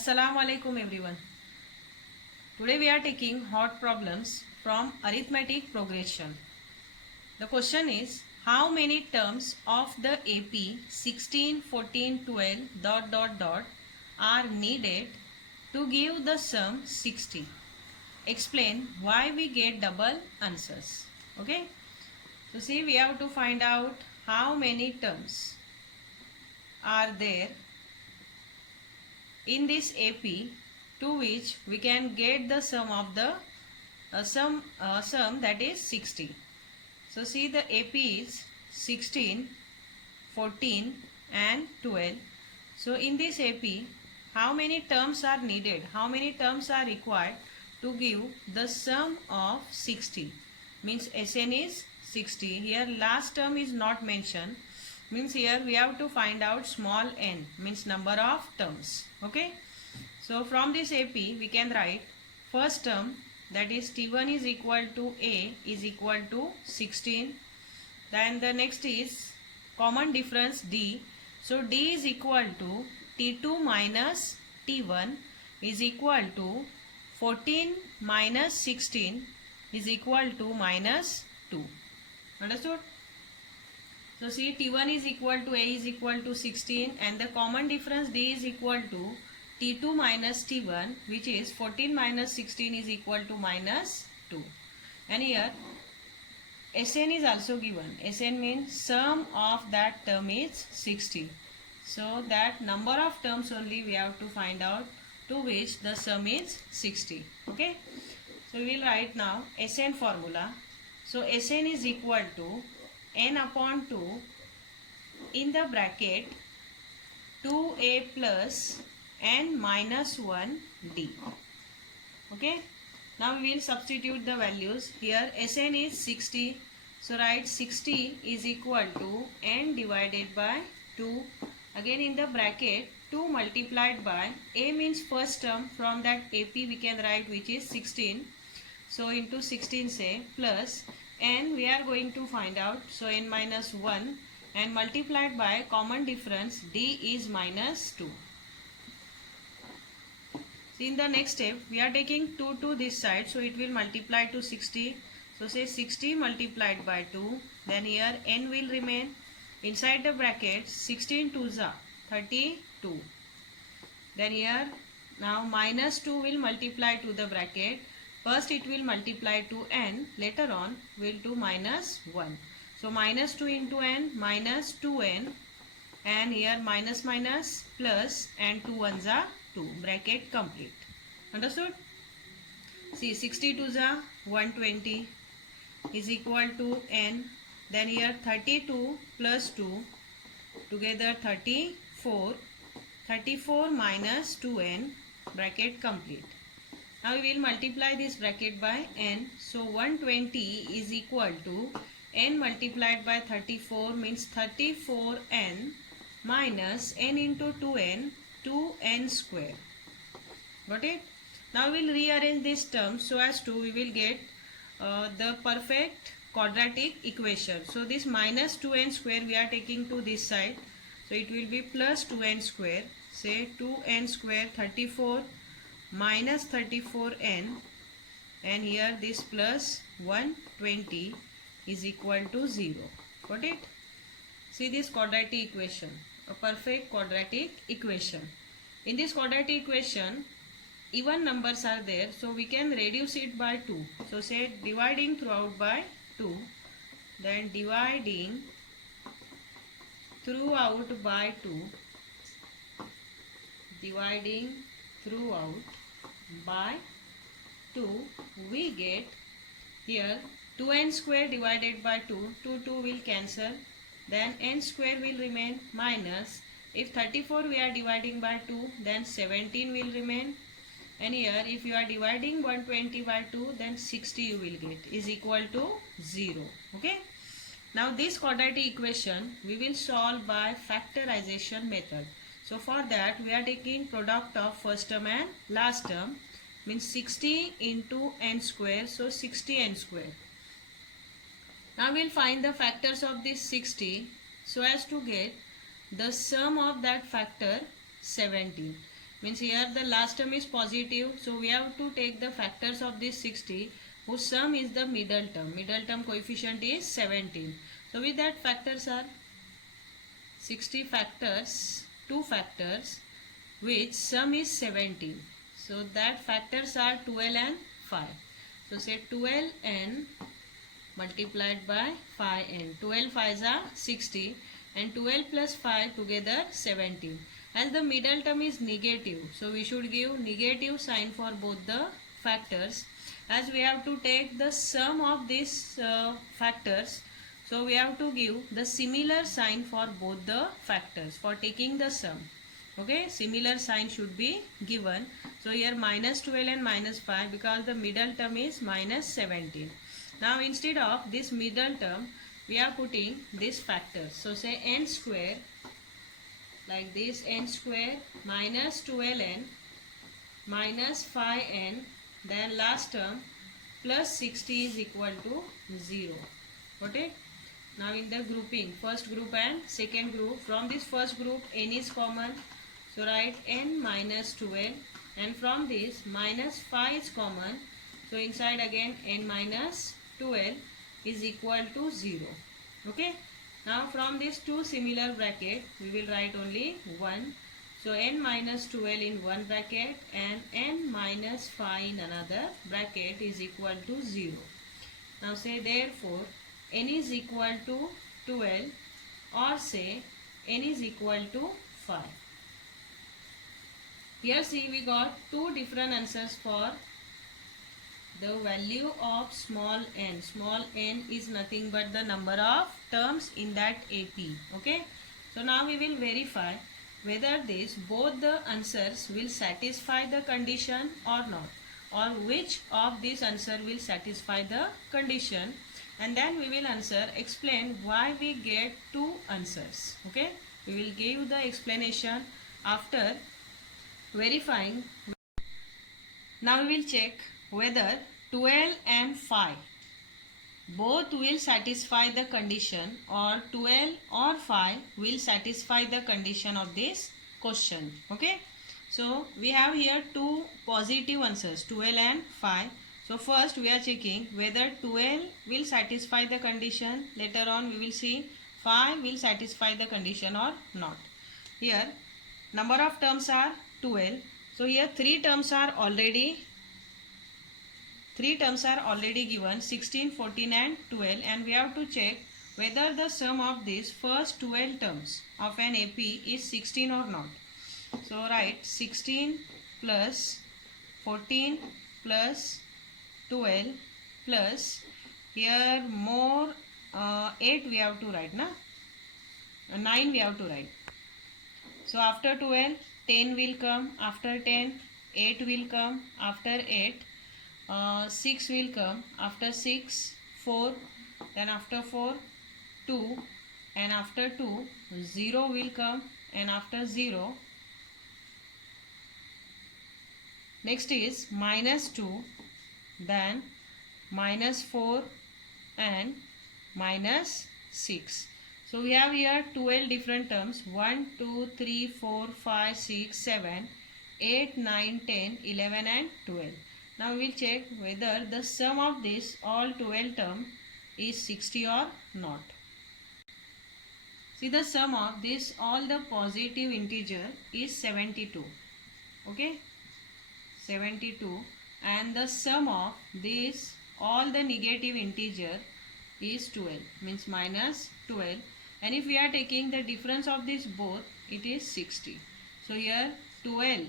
Assalamu alaikum everyone. Today we are taking hot problems from arithmetic progression. The question is, how many terms of the AP 16, 14, 12 ... are needed to give the sum 60? Explain why we get double answers. Okay. So see, we have to find out how many terms are there in this AP to which we can get the sum of the sum that is 60. So see, the AP is 16, 14 and 12. So in this AP, how many terms are needed? How many terms are required to give the sum of 60? Means Sn is 60. Here last term is not mentioned. Means here we have to find out small n, means number of terms. Okay. So from this AP we can write first term, that is T1 is equal to A is equal to 16. Then the next is common difference D. So D is equal to T2 minus T1 is equal to 14 minus 16 is equal to minus 2. Understood? So see, T1 is equal to A is equal to 16 and the common difference D is equal to T2 minus T1, which is 14 minus 16 is equal to minus 2. And here Sn is also given. Sn means sum of that term is 60. So that number of terms only we have to find out to which the sum is 60. Okay. So we will write now Sn formula. So Sn is equal to n upon 2 in the bracket 2a plus n minus 1 d. Okay. Now we will substitute the values. Here Sn is 60. So write 60 is equal to n divided by 2. Again in the bracket 2 multiplied by a means first term, from that AP we can write which is 16. So into 16 say plus n we are going to find out. So n minus 1 and multiplied by common difference d is minus 2. In the next step we are taking 2 to this side, so it will multiply to 60. So say 60 multiplied by 2, then here n will remain inside the bracket 16 2s are 32. Then here now minus 2 will multiply to the bracket. First it will multiply to n, later on will do minus 1. So minus 2 into n minus 2n, and here minus minus plus and 2 ones are 2, bracket complete. Understood? See 62 is 120 is equal to n. Then here 32 plus 2 together 34. 34 minus 2n, bracket complete. Now we will multiply this bracket by n. So 120 is equal to n multiplied by 34 means 34n minus n into 2n, 2n square. Got it? Now we will rearrange this term so as to we will get the perfect quadratic equation. So this minus 2n square we are taking to this side. So it will be plus 2n square. Say 2n square 34 minus 34n, and here this plus 120 is equal to 0. Got it? See this quadratic equation, a perfect quadratic equation. In this quadratic equation even numbers are there, so we can reduce it by 2. So say dividing throughout by 2, then dividing throughout by 2, dividing throughout by 2, we get here 2n square divided by 2, 2 will cancel, then n square will remain minus, if 34 we are dividing by 2, then 17 will remain, and here if you are dividing 120 by 2, then 60 you will get is equal to 0. Okay. Now this quadratic equation we will solve by factorization method. So for that we are taking product of first term and last term, means 60 into n square, so 60n square. Now we will find the factors of this 60 so as to get the sum of that factor 17. Means here the last term is positive, so we have to take the factors of this 60 whose sum is the middle term. Middle term coefficient is 17. So with that factors are 60 factors, 2 factors which sum is 17. So that factors are 12 and 5. So say 12n multiplied by 5n. 12 5s are 60 and 12 plus 5 together 17. As the middle term is negative, so we should give negative sign for both the factors. As we have to take the sum of these factors, so we have to give the similar sign for both the factors for taking the sum. Okay, similar sign should be given. So here minus 12 and minus 5 because the middle term is minus 17. Now instead of this middle term, we are putting this factors. So say n square, like this, n square minus 12n minus 5n, then last term plus 60 is equal to 0. Okay. Now in the grouping, first group and second group, from this first group n is common. So write n minus 12, and from this minus 5 is common. So inside again n minus 12 is equal to 0. Okay. Now from these two similar bracket, we will write only 1. So n minus 12 in one bracket and n minus 5 in another bracket is equal to 0. Now say therefore n is equal to 12, or say n is equal to 5. Here see we got two different answers for the value of small n. Small n is nothing but the number of terms in that AP. Okay. So now we will verify whether this both the answers will satisfy the condition or not, or which of these answer will satisfy the condition, and then we will explain why we get two answers. Okay. We will give the explanation after verifying. Now we will check whether 12 and 5 both will satisfy the condition, or 12 or 5 will satisfy the condition of this question. Okay. So we have here two positive answers, 12 and 5. So first we are checking whether 12 will satisfy the condition. Later on we will see 5 will satisfy the condition or not. Here number of terms are 12. So here three terms are already given, 16, 14 and 12, and we have to check whether the sum of these first 12 terms of an AP is 16 or not. So write 16 plus 14 plus 12 plus here more 8 we have to write, 9 we have to write. So after 12 10 will come, after 10 8 will come, after 8 6 will come, after 6 4, then after 4 2, and after 2 0 will come, and after 0 next is minus 2, then minus 4 and minus 6. So we have here 12 different terms, 1 2 3 4 5 6 7 8 9 10 11 and 12. Now we will check whether the sum of this all 12 terms is 60 or not. See, the sum of this all the positive integer is 72. Okay, 72, and the sum of this all the negative integer is 12, means minus 12, and if we are taking the difference of this both, it is 60. So here 12,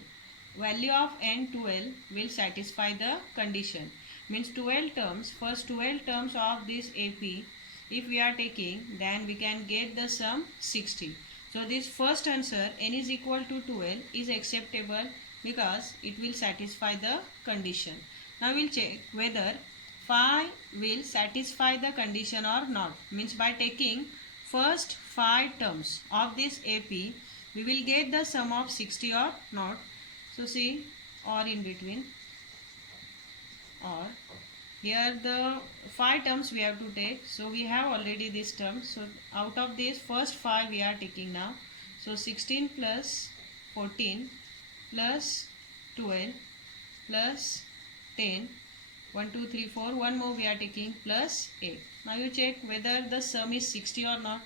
value of n 12 will satisfy the condition, means 12 terms, first 12 terms of this AP if we are taking, then we can get the sum 60. So this first answer n is equal to 12 is acceptable because it will satisfy the condition. Now we will check whether 5 will satisfy the condition or not, means by taking first 5 terms of this AP we will get the sum of 60 or not. So see, or in between, or here the 5 terms we have to take. So we have already this term, so out of these first 5 we are taking now. So 16 plus 14 plus 12 plus 10. 1, 2, 3, 4. One more we are taking plus 8. Now you check whether the sum is 60 or not.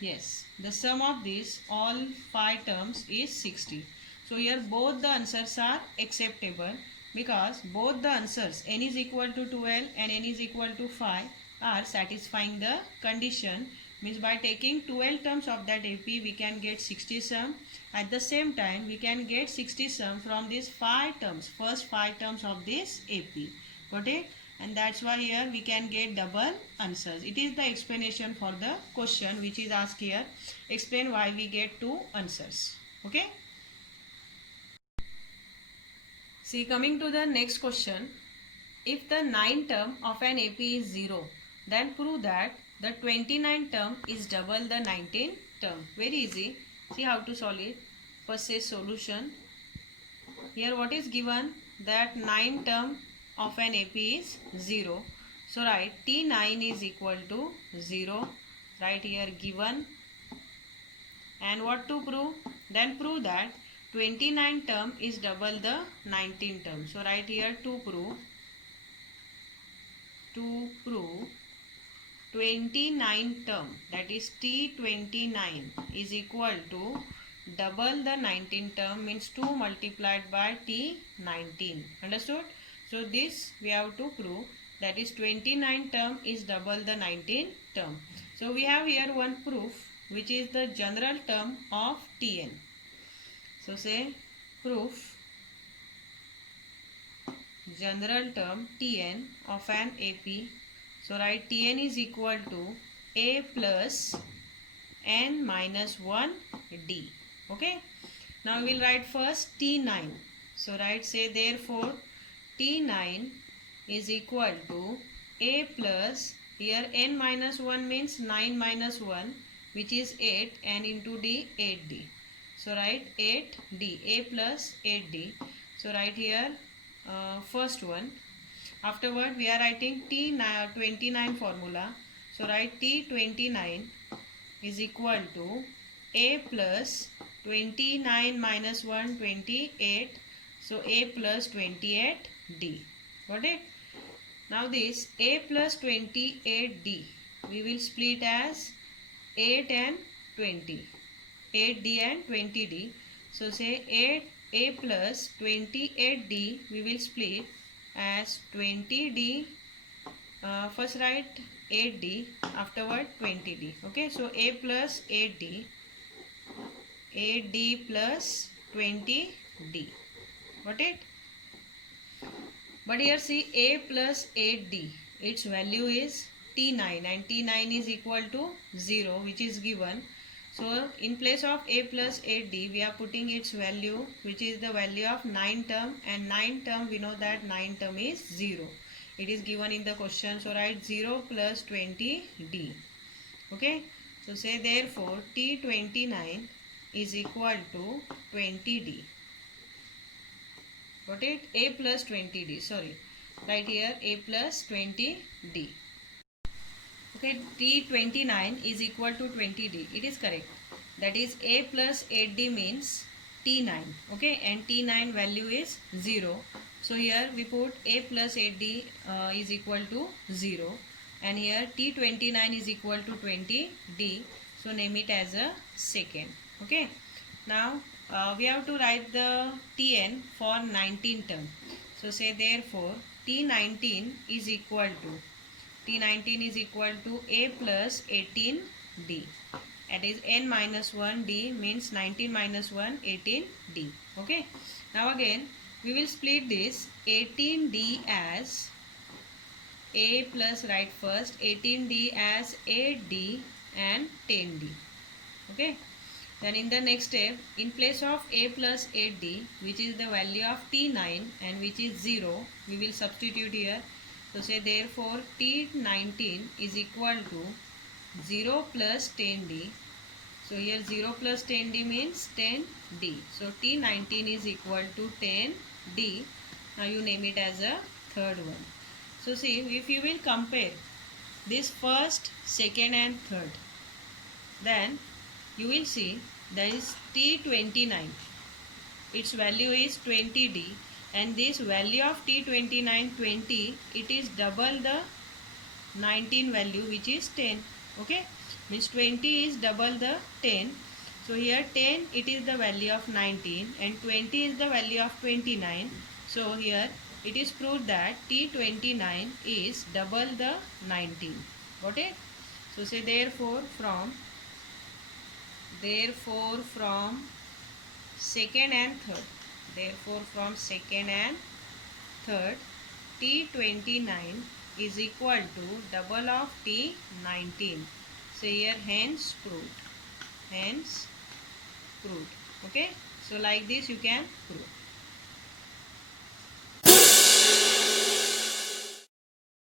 Yes, the sum of these all 5 terms is 60. So here both the answers are acceptable because both the answers n is equal to 12 and n is equal to 5 are satisfying the condition. Means by taking 12 terms of that AP we can get 60 sum. At the same time we can get 60 sum from these 5 terms, first 5 terms of this AP. Got it? And that's why here we can get double answers. It is the explanation for the question which is asked here. Explain why we get 2 answers. Okay. See, coming to the next question. If the 9 term of an AP is 0, then prove that the 29 term is double the 19 term. Very easy. See how to solve it. First say solution. Here what is given? That 9 term of an AP is 0. So write T9 is equal to 0. Write here given. And what to prove? Then prove that 29 term is double the 19 term. So write here to prove 29 term, that is T29 is equal to double the 19 term, means 2 multiplied by T19. Understood? So this we have to prove, that is 29 term is double the 19 term. So we have here one proof which is the general term of Tn. So say proof general term Tn of an AP. So write Tn is equal to A plus n minus 1 d. Okay. Now we will write first T9. So write say therefore T9 is equal to A plus, here n minus 1 means 9 minus 1 which is 8 and into d 8d. So write 8d, A plus 8d. So write here first one. Afterward we are writing T29 formula. So write T29 is equal to A plus 29 minus 1 28. So A plus 28d. Got it? Now this A plus 28d we will split as 8 and 20. 8d and 20d. So say 8A plus 28d we will split as 20d. First write 8d, afterward 20d. Okay, so A plus 8d, 8d plus 20d. Got it? But here see A plus 8d, its value is T9 and T9 is equal to 0 which is given. So in place of A plus 8d we are putting its value which is the value of 9 term, and 9 term we know that 9 term is 0. It is given in the question. So write 0 plus 20d. Okay. So say therefore T29 is equal to 20d. Got it? A plus 20d. Sorry. Right here A plus 20d. Okay, T29 is equal to 20d. It is correct. That is A plus 8d means T9. Okay, and T9 value is 0. So here we put A plus 8d is equal to 0. And here T29 is equal to 20d. So name it as a second. Okay. Now we have to write the Tn for 19 term. So say therefore T19 is equal to A plus 18d. That is n minus 1d means 19 minus 1 18d. Okay. Now again we will split this 18d as A plus, write first 18d as 8d and 10d. Okay. Then in the next step, in place of A plus 8d which is the value of T9 and which is 0, we will substitute here. So say therefore T19 is equal to 0 plus 10d. So here 0 plus 10d means 10d. So T19 is equal to 10d. Now you name it as a third one. So see, if you will compare this first, second and third, then you will see that is T29. Its value is 20D, and this value of T29 20, it is double the 19 value, which is 10. Okay, means 20 is double the 10. So here 10 it is the value of 19 and 20 is the value of 29. So here it is proved that T29 is double the 19. Got it? So say therefore from second and third, therefore from second and third, T29 is equal to double of T19. So here hence proved. Okay, so like this you can prove.